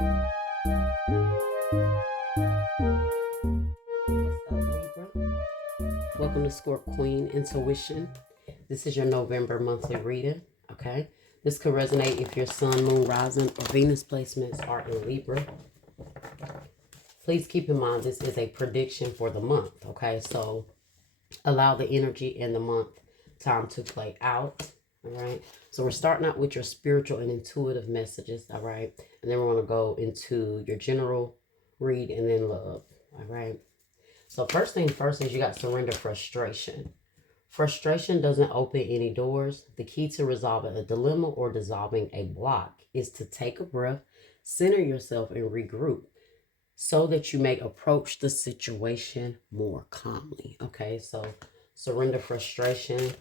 Libra? Welcome to Scorp Queen Intuition. This is your November monthly reading, okay? This could resonate if your sun, moon, rising, or Venus placements are in Libra. Please keep in mind this is a prediction for the month, okay? So allow the energy in the month time to play out, all right? So we're starting out with your spiritual and intuitive messages, all right? And then we're going to go into your general read and then love, all right? So first thing first is you got surrender frustration. Frustration doesn't open any doors. The key to resolving a dilemma or dissolving a block is to take a breath, center yourself, and regroup so that you may approach the situation more calmly. Okay, so surrender frustration.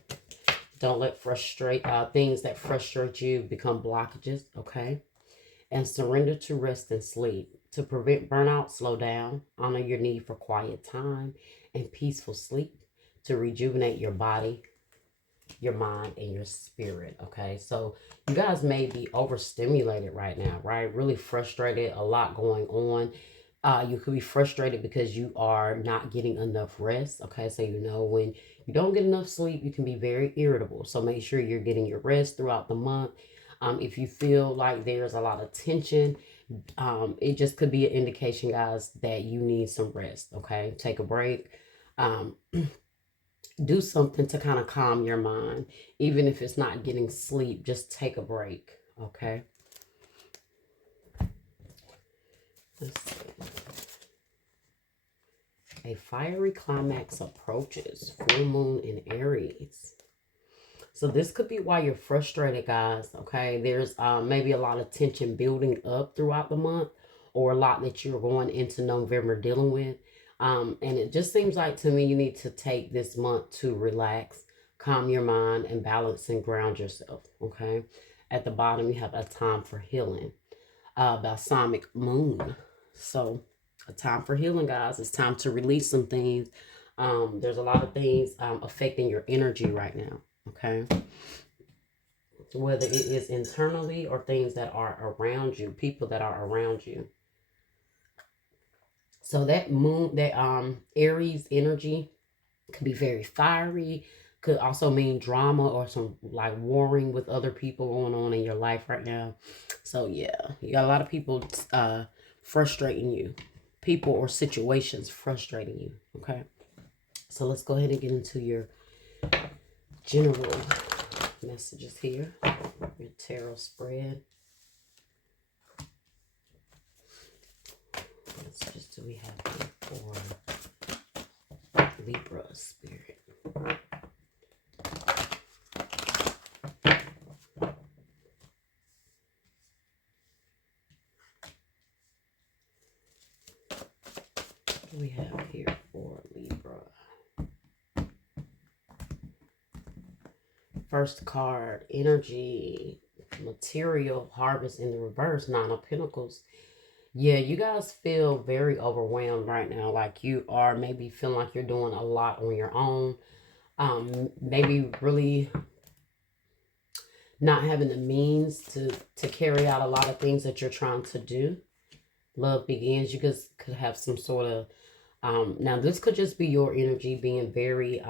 Don't let things that frustrate you become blockages. Okay, and surrender to rest and sleep. To prevent burnout, slow down, honor your need for quiet time and peaceful sleep to rejuvenate your body, your mind, and your spirit. Okay, so you guys may be overstimulated right now, right? Really frustrated, a lot going on. You could be frustrated because you are not getting enough rest. Okay, so you know when you don't get enough sleep, you can be very irritable. So make sure you're getting your rest throughout the month. If you feel like there's a lot of tension, it just could be an indication, guys, that you need some rest. Okay, take a break. Do something to kind of calm your mind. Even if it's not getting sleep, just take a break. Okay. Let's see. A fiery climax approaches. Full moon in Aries. So this could be why you're frustrated, guys. Okay. There's maybe a lot of tension building up throughout the month, or a lot that you're going into November dealing with. And it just seems like to me you need to take this month to relax, calm your mind, and balance and ground yourself. Okay. At the bottom, you have a time for healing. Balsamic moon. So a time for healing, guys. It's time to release some things. There's a lot of things affecting your energy right now. Okay. Whether it is internally or things that are around you, people that are around you. So that moon, that Aries energy could be very fiery, could also mean drama or some like warring with other people going on in your life right now. So yeah, you got a lot of people frustrating you, people or situations frustrating you. Okay, so let's go ahead and get into your general messages here, your tarot spread. What messages do we have here for Libra spirit? What do we have here for Libra? First card, energy, material, harvest in the reverse, Nine of Pentacles. Yeah, you guys feel very overwhelmed right now. Like you are maybe feeling like you're doing a lot on your own. Maybe really not having the means to carry out a lot of things that you're trying to do. Love begins. You guys could have some sort of now this could just be your energy being very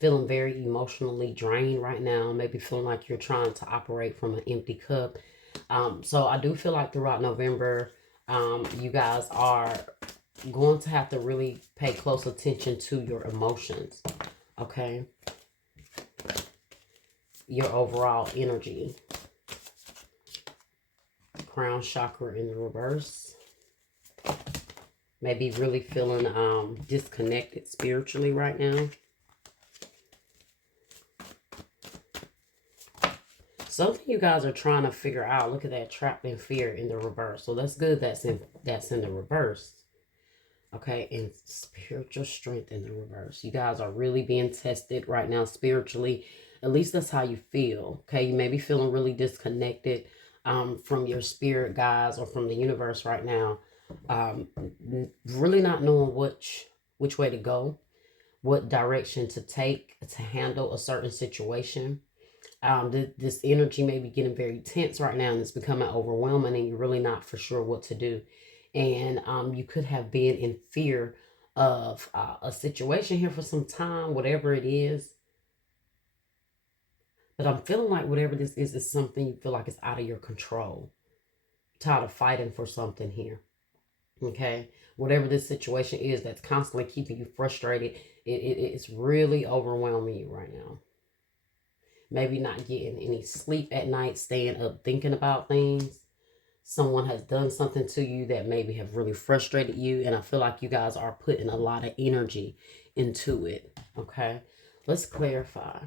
feeling very emotionally drained right now. Maybe feeling like you're trying to operate from an empty cup. So I do feel like throughout November, you guys are going to have to really pay close attention to your emotions. Okay. Your overall energy. Crown chakra in the reverse. Maybe really feeling disconnected spiritually right now. Something you guys are trying to figure out. Look at that, trapped in fear in the reverse. So that's good. That's in the reverse. Okay, and spiritual strength in the reverse. You guys are really being tested right now spiritually. At least that's how you feel. Okay, you may be feeling really disconnected from your spirit guides or from the universe right now. Really not knowing which way to go, what direction to take to handle a certain situation. This energy may be getting very tense right now, and it's becoming overwhelming, and you're really not for sure what to do. And you could have been in fear of a situation here for some time, whatever it is. But I'm feeling like whatever this is something you feel like is out of your control. You're tired of fighting for something here. Okay, whatever this situation is that's constantly keeping you frustrated, it's really overwhelming you right now. Maybe not getting any sleep at night, staying up thinking about things. Someone has done something to you that maybe have really frustrated you, and I feel like you guys are putting a lot of energy into it. Okay, let's clarify.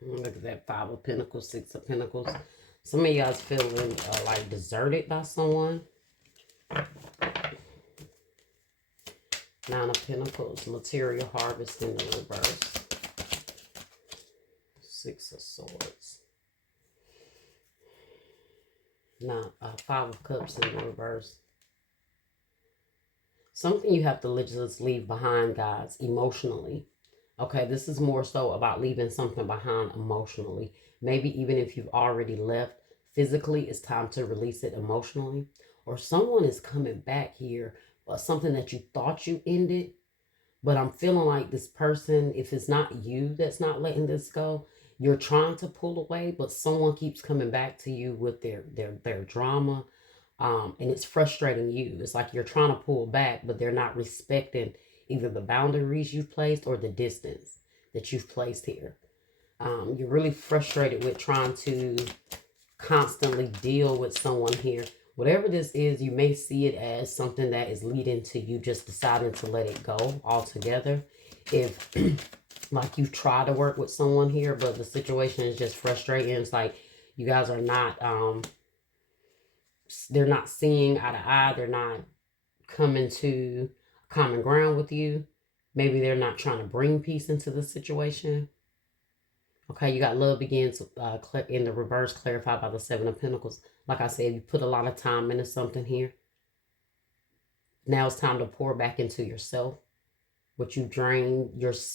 Look at that, 5 of Pentacles, 6 of Pentacles. Some of you guys feeling like deserted by someone. 9 of Pentacles, material harvest in the reverse. 6 of Swords. 5 of Cups in the reverse. Something you have to just leave behind, guys, emotionally. Okay, this is more so about leaving something behind emotionally. Maybe even if you've already left physically, it's time to release it emotionally. Or someone is coming back here, but something that you thought you ended. But I'm feeling like this person, if it's not you that's not letting this go, you're trying to pull away, but someone keeps coming back to you with their drama. And it's frustrating you. It's like you're trying to pull back, but they're not respecting either the boundaries you've placed or the distance that you've placed here. You're really frustrated with trying to constantly deal with someone here. Whatever this is, you may see it as something that is leading to you just deciding to let it go altogether. If like you've tried to work with someone here, but the situation is just frustrating. It's like you guys are not, they're not seeing eye to eye. They're not coming to common ground with you. Maybe they're not trying to bring peace into the situation. Okay, you got love begins in the reverse, clarified by the 7 of Pentacles. Like I said, you put a lot of time into something here. Now it's time to pour back into yourself. What you drained,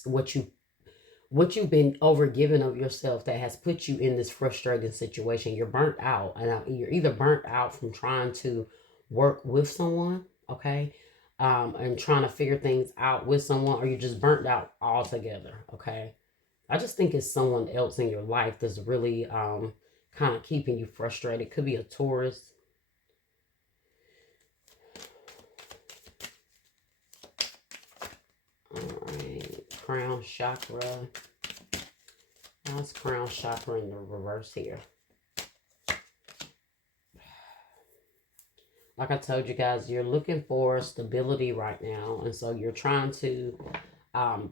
what you've been overgiven of yourself that has put you in this frustrating situation. You're burnt out, and you're either burnt out from trying to work with someone, okay, and trying to figure things out with someone, or you're just burnt out altogether, okay. I just think it's someone else in your life that's really kind of keeping you frustrated. Could be a Taurus. All right, crown chakra. That's crown chakra in the reverse here. Like I told you guys, you're looking for stability right now. And so you're trying to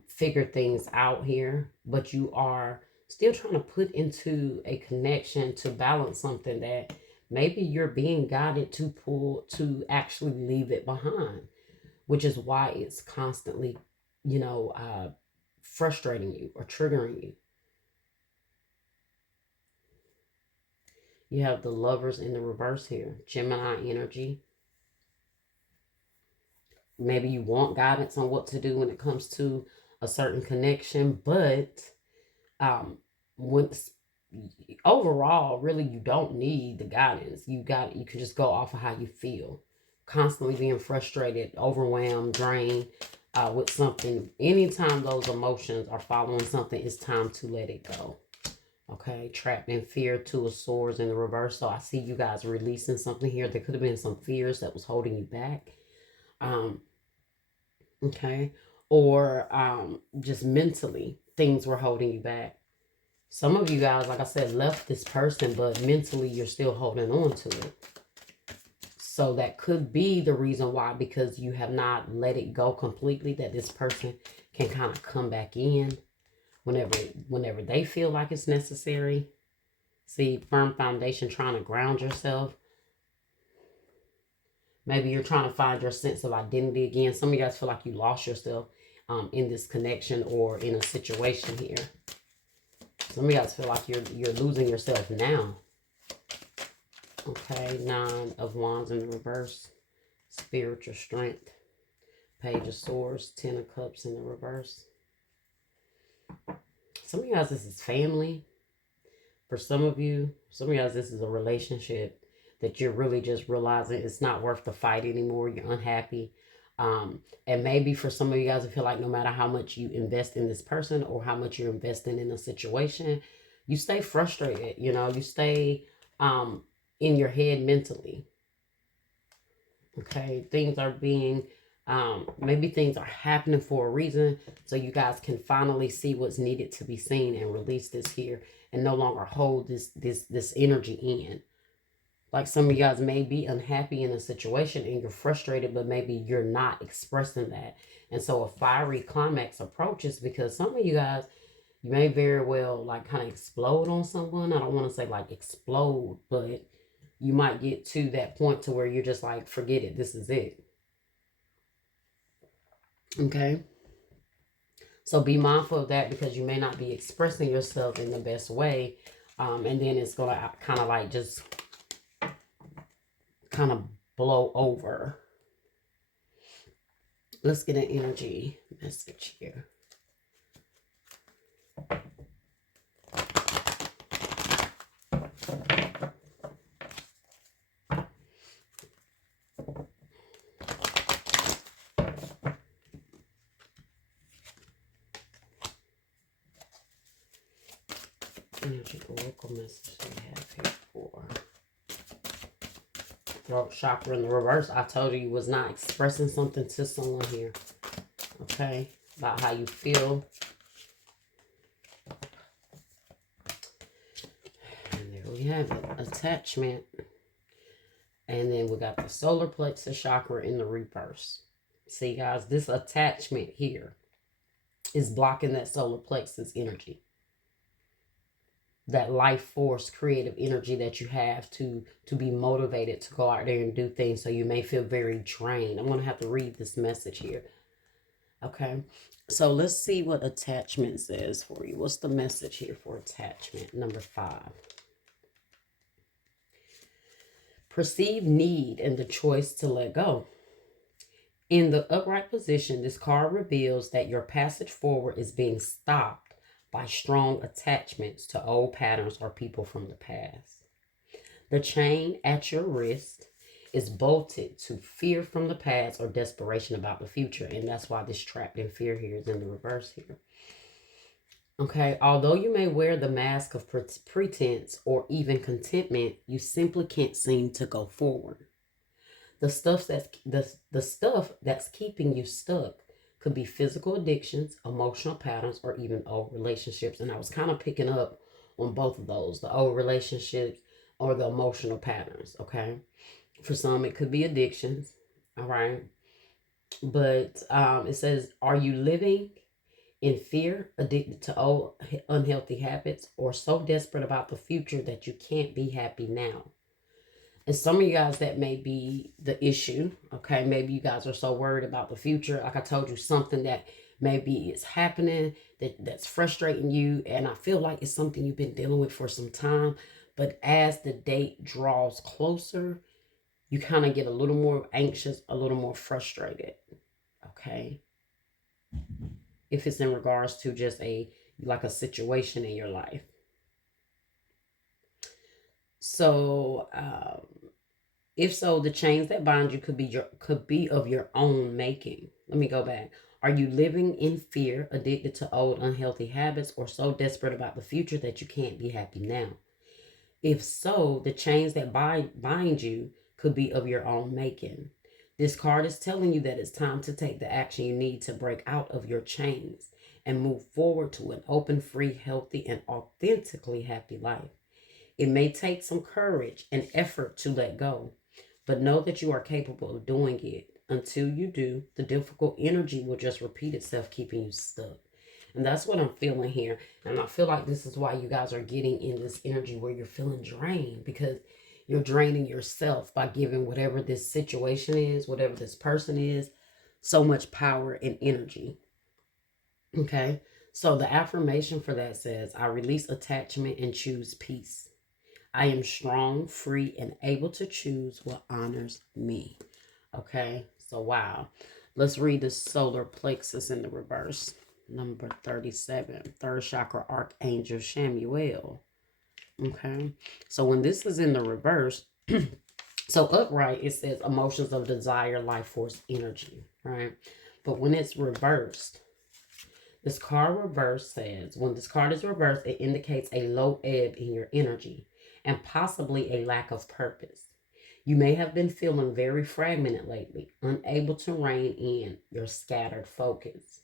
figure things out here. But you are still trying to put into a connection to balance something that maybe you're being guided to actually leave it behind. Which is why it's constantly, frustrating you or triggering you. You have the Lovers in the reverse here. Gemini energy. Maybe you want guidance on what to do when it comes to a certain connection. But when overall, really, you don't need the guidance. You can just go off of how you feel. Constantly being frustrated, overwhelmed, drained with something. Anytime those emotions are following something, it's time to let it go. Okay, trapped in fear, 2 of Swords in the reverse. So I see you guys releasing something here. There could have been some fears that was holding you back. Okay, or just mentally, things were holding you back. Some of you guys, like I said, left this person, but mentally you're still holding on to it. So that could be the reason why, because you have not let it go completely, that this person can kind of come back in whenever they feel like it's necessary. See, firm foundation, trying to ground yourself. Maybe you're trying to find your sense of identity again. Some of you guys feel like you lost yourself in this connection or in a situation here. Some of you guys feel like you're losing yourself now. Okay, 9 of Wands in the reverse. spiritual strength. Page of Swords, Ten of Cups in the reverse. Some of you guys, this is family. For some of you guys, this is a relationship that you're really just realizing it's not worth the fight anymore. You're unhappy. And maybe for some of you guys, I feel like no matter how much you invest in this person or how much you're investing in a situation, you stay frustrated. You know, you stay in your head mentally. Okay, things are being, maybe things are happening for a reason, so you guys can finally see what's needed to be seen and release this here and no longer hold this energy in. Like some of you guys may be unhappy in a situation and you're frustrated, but maybe you're not expressing that. And so a fiery climax approaches because some of you guys, you may very well like kind of explode on someone. I don't want to say like explode, but you might get to that point to where you're just like, forget it. This is it. Okay. So be mindful of that because you may not be expressing yourself in the best way. And then it's going to kind of like just kind of blow over. Let's get an energy message here. Energy oracle message we have here for throat chakra in the reverse. I told you was not expressing something to someone here. Okay, about how you feel. And there we have it, attachment. And then we got the solar plexus chakra in the reverse. See guys, this attachment here is blocking that solar plexus energy. That life force, creative energy that you have to be motivated to go out there and do things. So you may feel very drained. I'm going to have to read this message here. Okay. So let's see what attachment says for you. What's the message here for attachment? Number 5. Perceived need and the choice to let go. In the upright position, this card reveals that your passage forward is being stopped by strong attachments to old patterns or people from the past. The chain at your wrist is bolted to fear from the past or desperation about the future. And that's why this trapped in fear here is in the reverse here. Okay, although you may wear the mask of pretense or even contentment, you simply can't seem to go forward. The stuff that's keeping you stuck could be physical addictions, emotional patterns, or even old relationships. And I was kind of picking up on both of those, the old relationships or the emotional patterns, okay? For some, it could be addictions, all right? But it says, are you living in fear, addicted to old unhealthy habits, or so desperate about the future that you can't be happy now? And some of you guys, that may be the issue, okay? Maybe you guys are so worried about the future. Like I told you, something that maybe is happening that's frustrating you. And I feel like it's something you've been dealing with for some time. But as the date draws closer, you kind of get a little more anxious, a little more frustrated, okay? If it's in regards to just like a situation in your life. So, if so, the chains that bind you could be of your own making. Let me go back. Are you living in fear, addicted to old unhealthy habits, or so desperate about the future that you can't be happy now? If so, the chains that bind you could be of your own making. This card is telling you that it's time to take the action you need to break out of your chains and move forward to an open, free, healthy, and authentically happy life. It may take some courage and effort to let go, but know that you are capable of doing it. Until you do, the difficult energy will just repeat itself, keeping you stuck. And that's what I'm feeling here. And I feel like this is why you guys are getting in this energy where you're feeling drained, because you're draining yourself by giving whatever this situation is, whatever this person is, so much power and energy. Okay? So the affirmation for that says, I release attachment and choose peace. I am strong, free, and able to choose what honors me. Okay, so wow. Let's read the solar plexus in the reverse. Number 37, third chakra, Archangel Shamuel. Okay, so when this is in the reverse, so upright, it says emotions of desire, life force, energy, right? But when it's reversed, this card reverse says, when this card is reversed, it indicates a low ebb in your energy and possibly a lack of purpose. You may have been feeling very fragmented lately, unable to rein in your scattered focus.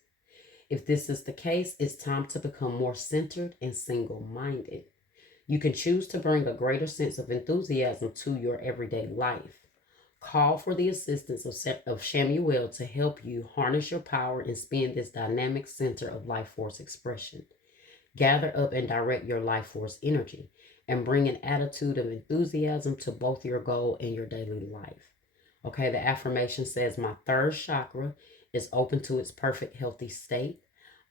If this is the case, it's time to become more centered and single-minded. You can choose to bring a greater sense of enthusiasm to your everyday life. Call for the assistance of Shamuel to help you harness your power and spin this dynamic center of life force expression. Gather up and direct your life force energy and bring an attitude of enthusiasm to both your goal and your daily life. Okay, the affirmation says, my third chakra is open to its perfect healthy state.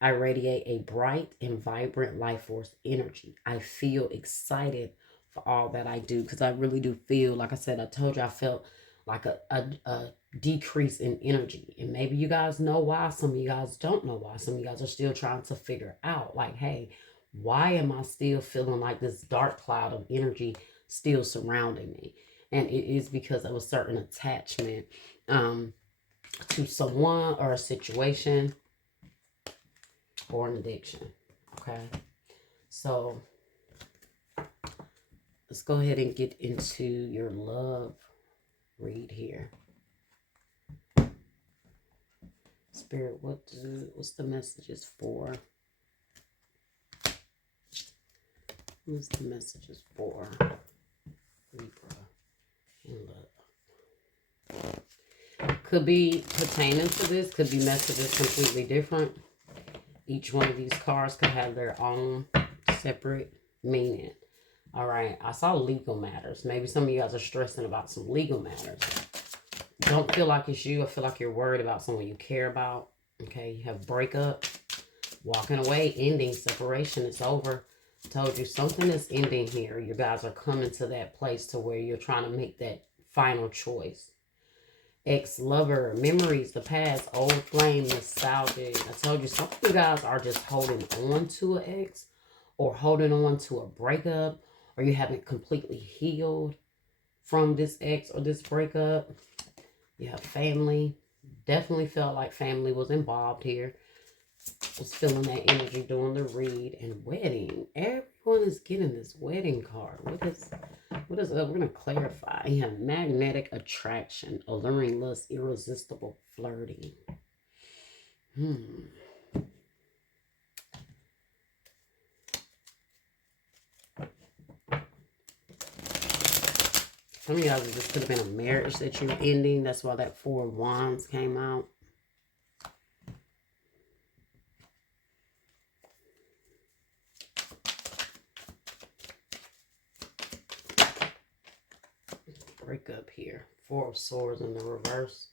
I radiate a bright and vibrant life force energy. I feel excited for all that I do, because I really do feel, like I said, I told you I felt like a decrease in energy. And maybe you guys know why. Some of you guys don't know why. Some of you guys are still trying to figure out, like, hey, why am I still feeling like this dark cloud of energy still surrounding me? And it is because of a certain attachment to someone or a situation or an addiction. Okay, so let's go ahead and get into your love read here. Spirit, what's the messages for? What's the messages for Libra and love? Could be pertaining to this, could be messages completely different. Each one of these cards could have their own separate meaning. All right, I saw legal matters. Maybe some of you guys are stressing about some legal matters. Don't feel like it's you. I feel like you're worried about someone you care about. Okay, you have breakup, walking away, ending, separation. It's over. I told you something is ending here. You guys are coming to that place to where you're trying to make that final choice. Ex-lover, memories, the past, old flame, nostalgic. I told you, some of you guys are just holding on to an ex or holding on to a breakup, or you haven't completely healed from this ex or this breakup. You have family. Definitely felt like family was involved here. Was feeling that energy during the read. And wedding. Everyone is getting this wedding card. What is we're going to clarify. You have magnetic attraction, alluring lust, irresistible flirting. Some of y'all, this could have been a marriage that you're ending. That's why that Four of Wands came out. Break up here. Four of Swords in the reverse.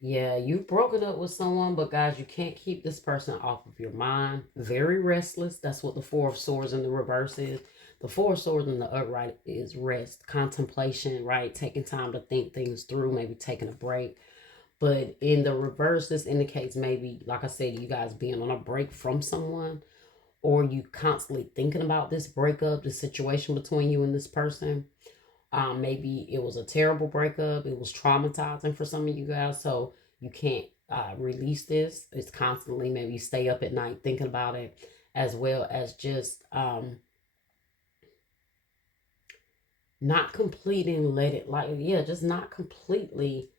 Yeah, you've broken up with someone, but guys, you can't keep this person off of your mind. Very restless. That's what the Four of Swords in the reverse is. The Four of Swords in the upright is rest, contemplation, right? Taking time to think things through, maybe taking a break. But in the reverse, this indicates maybe, like I said, you guys being on a break from someone, or you constantly thinking about this breakup, the situation between you and this person. Maybe it was a terrible breakup. It was traumatizing for some of you guys. So you can't release this. It's constantly, maybe you stay up at night thinking about it, as well as just not completing, just not completely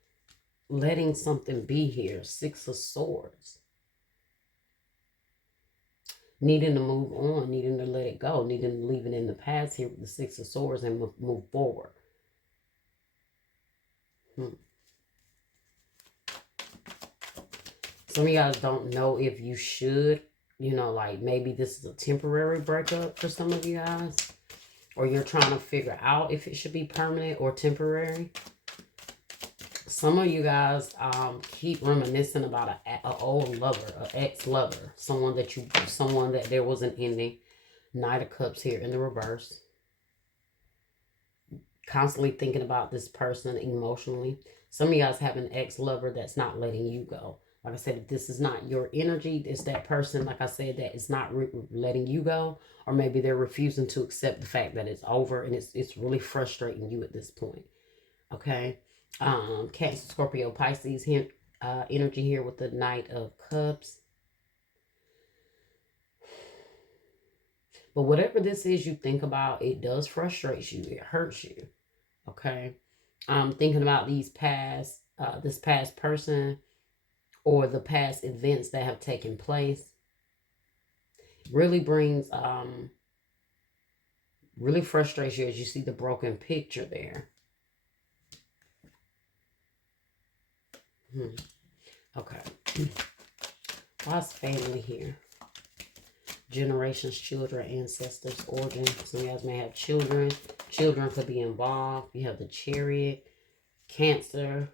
letting something be here. Six of Swords. Needing to move on, needing to let it go, needing to leave it in the past here with the Six of Swords and move forward. Some of you guys don't know if you should, like maybe this is a temporary breakup for some of you guys. Or you're trying to figure out if it should be permanent or temporary. Some of you guys keep reminiscing about an old lover, an ex-lover. Someone that there was an ending. Knight of Cups here in the reverse. constantly thinking about this person emotionally. Some of you guys have an ex-lover that's not letting you go. Like I said, if this is not your energy, it's that person, like I said, that is not letting you go. Or maybe they're refusing to accept the fact that it's over, and it's really frustrating you at this point. Okay. Cancer, Scorpio, Pisces here, energy here with the Knight of Cups. But whatever this is you think about, it does frustrate you. It hurts you. Okay. Thinking about this past person or the past events that have taken place really brings, really frustrates you as you see the broken picture there. Okay. Why's family here? Generations, children, ancestors, origin. Some of you guys may have children. Children could be involved. You have the Chariot, Cancer,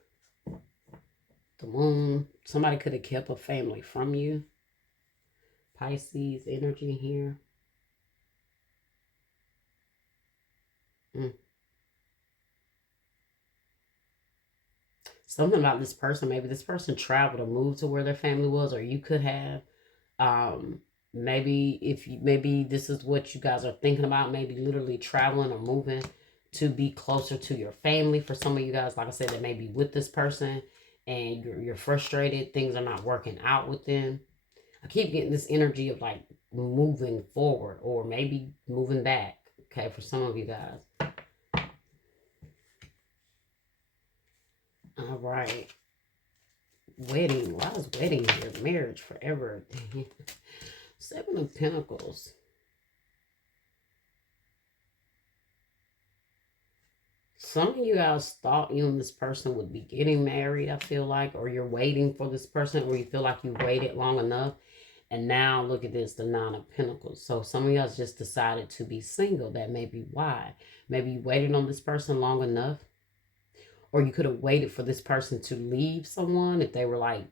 the Moon. Somebody could have kept a family from you. Pisces energy here. Something about this person. Maybe this person traveled or moved to where their family was, or you could have. Maybe this is what you guys are thinking about. Maybe literally traveling or moving to be closer to your family. For some of you guys, like I said, that may be with this person and you're frustrated. Things are not working out with them. I keep getting this energy of like moving forward or maybe moving back. Okay, for some of you guys. All right. Wedding. Why is wedding here? Marriage forever. 7 of Pentacles. Some of you guys thought you and this person would be getting married, I feel like, or you're waiting for this person, or you feel like you waited long enough. And now look at this, the 9 of Pentacles. So some of you guys just decided to be single. That may be why. Maybe you waited on this person long enough. Or you could have waited for this person to leave someone if they were like,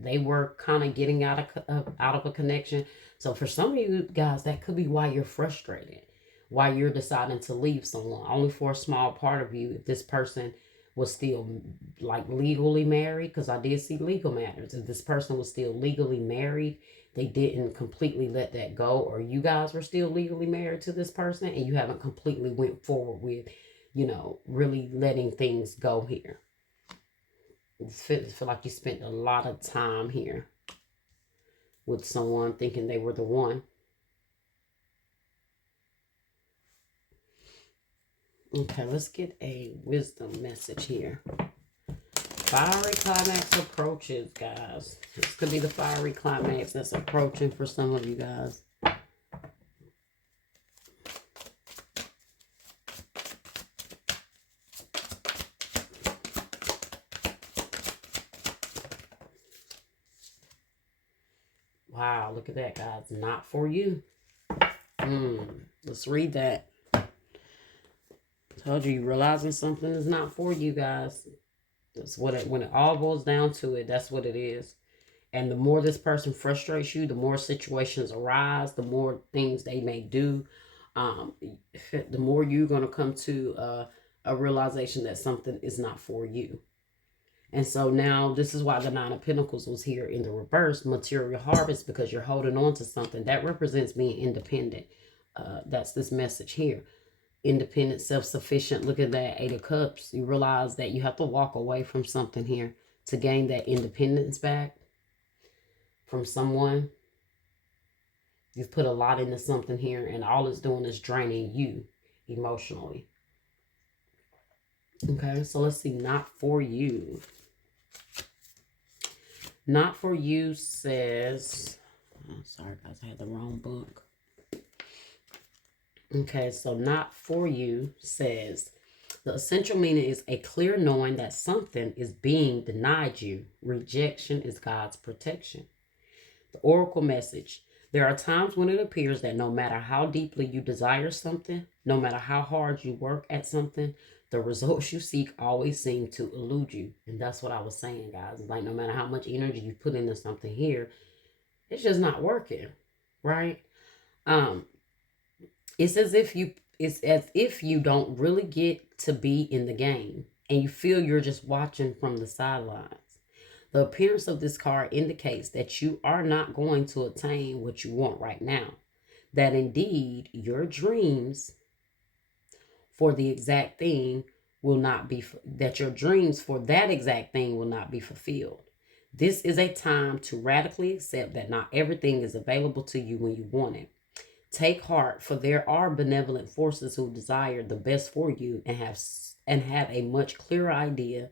they were kind of getting out of a connection. So for some of you guys, that could be why you're frustrated. Why you're deciding to leave someone. Only for a small part of you, if this person was still like legally married, because I did see legal matters. If this person was still legally married, they didn't completely let that go, or you guys were still legally married to this person and you haven't completely went forward with, you know, really letting things go here. I feel like you spent a lot of time here with someone thinking they were the one. Okay, let's get a wisdom message here. Fiery climax approaches, guys. This could be the fiery climax that's approaching for some of you guys. Wow, look at that, guys. Not for you. Let's read that. Told you, realizing something is not for you, guys. That's what when it all boils down to it, that's what it is. And the more this person frustrates you, the more situations arise, the more things they may do, the more you're going to come to a realization that something is not for you. And so now this is why the 9 of Pentacles was here in the reverse, material harvest, because you're holding on to something that represents being independent. That's this message here. Independent, self-sufficient. Look at that 8 of Cups. You realize that you have to walk away from something here to gain that independence back from someone. You've put a lot into something here, and all it's doing is draining you emotionally. Okay, so let's see. Not for you. Not for you says... Oh, sorry, guys. I had the wrong book. Okay, so not for you says... The essential meaning is a clear knowing that something is being denied you. Rejection is God's protection. The oracle message. There are times when it appears that no matter how deeply you desire something, no matter how hard you work at something, the results you seek always seem to elude you. And that's what I was saying, guys. Like, no matter how much energy you put into something here, it's just not working, right? It's as if you It's as if you don't really get to be in the game and you feel you're just watching from the sidelines. The appearance of this card indicates that you are not going to attain what you want right now. That indeed your dreams for the exact thing will not be, that your dreams for that exact thing will not be fulfilled. This is a time to radically accept that not everything is available to you when you want it. Take heart, for there are benevolent forces who desire the best for you and have a much clearer idea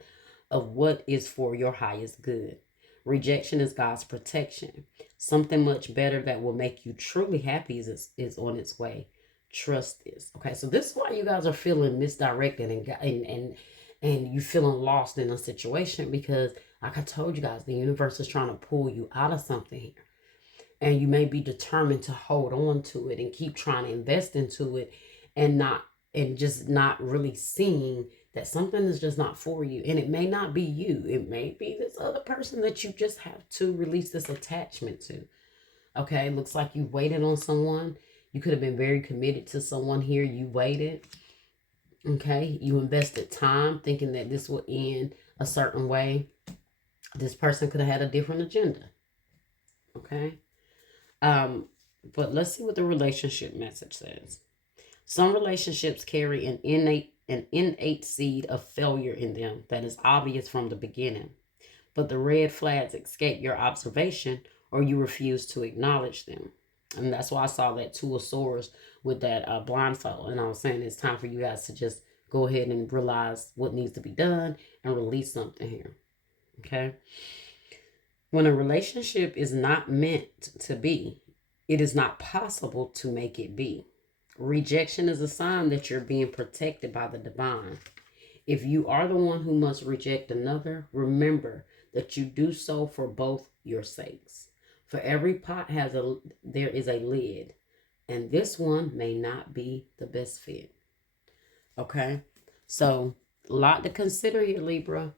of what is for your highest good. Rejection is God's protection. Something much better that will make you truly happy is on its way. Trust this. Okay, so this is why you guys are feeling misdirected and you feeling lost in a situation, because like I told you guys, the universe is trying to pull you out of something here. And you may be determined to hold on to it and keep trying to invest into it and just not really seeing that something is just not for you. And it may not be you. It may be this other person that you just have to release this attachment to. Okay, looks like you waited on someone. You could have been very committed to someone here. You waited. Okay, you invested time thinking that this will end a certain way. This person could have had a different agenda. Okay. But let's see what the relationship message says. Some relationships carry an innate seed of failure in them that is obvious from the beginning, but the red flags escape your observation or you refuse to acknowledge them. And that's why I saw that Two of Swords with that blindfold. And I was saying it's time for you guys to just go ahead and realize what needs to be done and release something here. Okay? When a relationship is not meant to be, it is not possible to make it be. Rejection is a sign that you're being protected by the divine. If you are the one who must reject another, remember that you do so for both your sakes. For every pot there is a lid, and this one may not be the best fit. Okay, so a lot to consider here, Libra.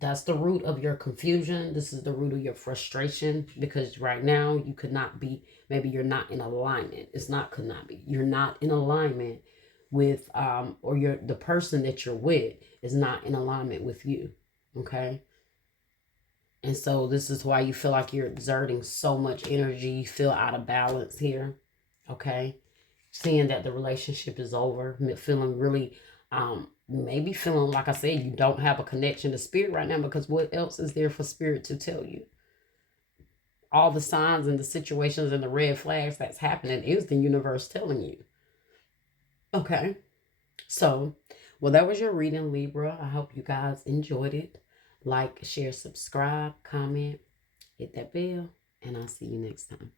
That's the root of your confusion. This is the root of your frustration, because right now you could not be, maybe you're not in alignment. It's not could not be. You're not in alignment with or the person that you're with is not in alignment with you. Okay? And so this is why you feel like you're exerting so much energy. You feel out of balance here. Okay? Seeing that the relationship is over, feeling really maybe feeling like I said, you don't have a connection to spirit right now, because what else is there for spirit to tell you? All the signs and the situations and the red flags that's happening is the universe telling you. Okay. So, well, that was your reading, Libra. I hope you guys enjoyed it. Like, share, subscribe, comment, hit that bell, and I'll see you next time.